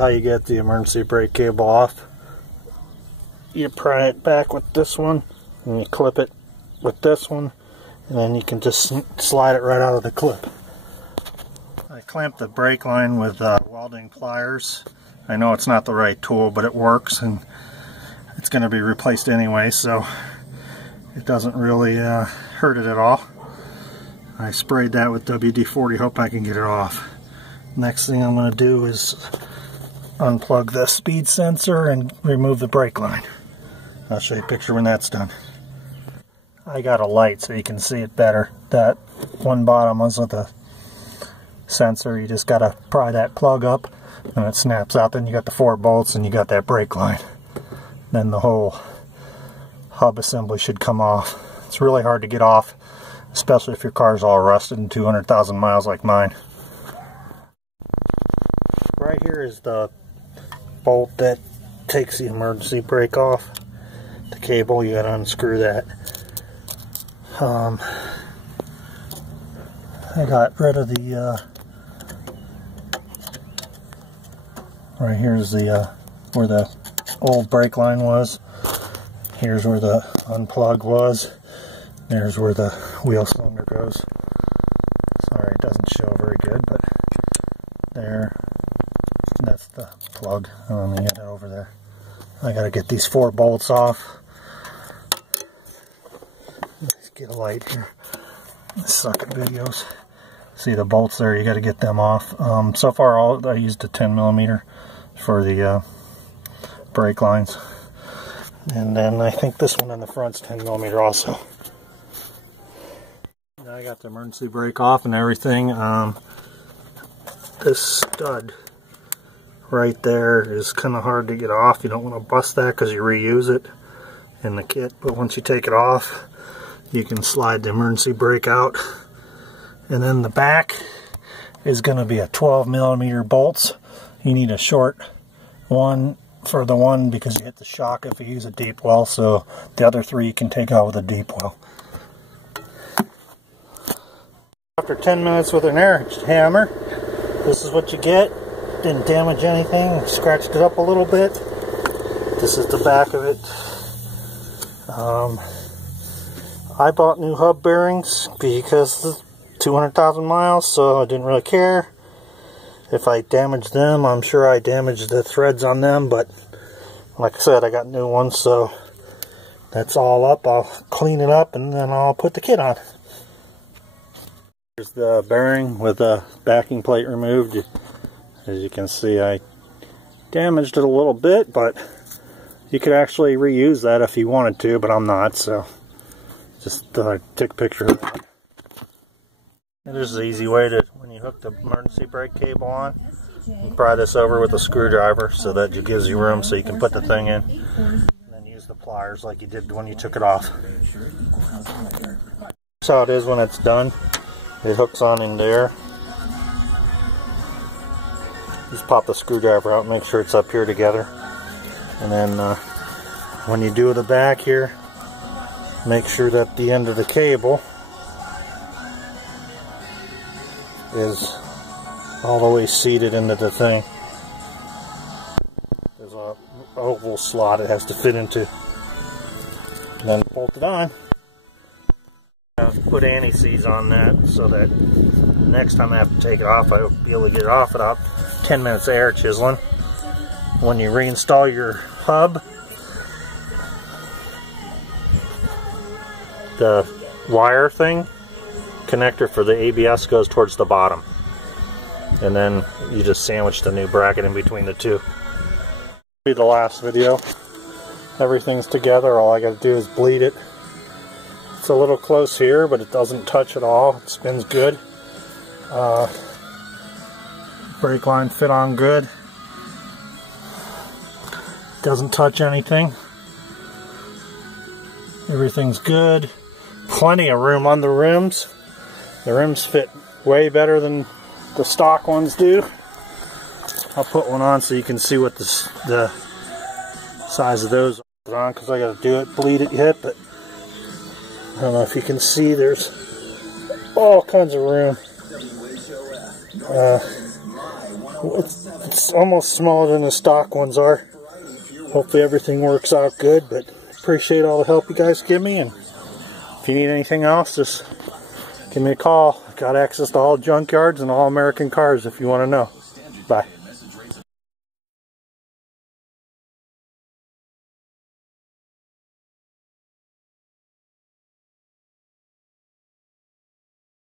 How you get the emergency brake cable off. You pry it back with this one, and you clip it with this one, and then you can just slide it right out of the clip. I clamped the brake line with welding pliers. I know it's not the right tool, but it works, and it's going to be replaced anyway, so it doesn't really hurt it at all. I sprayed that with WD-40, hope I can get it off. Next thing I'm going to do is unplug the speed sensor and remove the brake line. I'll show you a picture when that's done. I got a light so you can see it better. That one bottom was with the sensor. You just got to pry that plug up and it snaps out. Then you got the 4 bolts and you got that brake line. Then the whole hub assembly should come off. It's really hard to get off, especially if your car's all rusted and 200,000 miles like mine. Right here is the bolt that takes the emergency brake off. The cable, you gotta unscrew that. I got rid of the right here's the where the old brake line was. Here's where the unplug was. There's where the wheel cylinder goes. Sorry, it doesn't show very good, but there. That's the plug. Let me get it over there. I gotta get these 4 bolts off. Let's get a light here. Suck at videos. See the bolts there, you gotta get them off. So far I used a 10mm for the brake lines. And then I think this one in the front's 10mm also. Now I got the emergency brake off and everything. This stud right there is kind of hard to get off. You don't want to bust that because you reuse it in the kit, but once you take it off you can slide the emergency brake out. And then the back is going to be a 12mm bolts. You need a short one for the one because you hit the shock if you use a deep well, so the other 3 you can take out with a deep well. After 10 minutes with an air hammer, this is what you get. Didn't damage anything, scratched it up a little bit. This is the back of it. I bought new hub bearings because of 200,000 miles, so I didn't really care. If I damaged them, I'm sure I damaged the threads on them, but like I said, I got new ones, so that's all up. I'll clean it up and then I'll put the kit on. Here's the bearing with the backing plate removed. As you can see, I damaged it a little bit, but you could actually reuse that if you wanted to, but I'm not, so just take a picture of that. And there's an easy way to, when you hook the emergency brake cable on, you pry this over with a screwdriver so that it gives you room so you can put the thing in, and then use the pliers like you did when you took it off. That's how it is when it's done. It hooks on in there. Just pop the screwdriver out and make sure it's up here together. And then when you do the back here, make sure that the end of the cable is all the way seated into the thing. There's a oval slot it has to fit into. And then bolt it on. Put anti-seize on that so that next time I have to take it off, I'll be able to get it off without 10 minutes of air chiseling. When you reinstall your hub, the wire thing, connector for the ABS goes towards the bottom. And then you just sandwich the new bracket in between the two. Be the last video. Everything's together, all I gotta do is bleed it. It's a little close here, but it doesn't touch at all. It spins good. Brake line fit on good. Doesn't touch anything. Everything's good. Plenty of room on the rims. The rims fit way better than the stock ones do. I'll put one on so you can see what the size of those are on, because I got to do it, bleed it yet, but I don't know if you can see, there's all kinds of room. It's almost smaller than the stock ones are. Hopefully everything works out good, but appreciate all the help you guys give me, and if you need anything else, just give me a call. I've got access to all junkyards and all American cars if you want to know. Bye.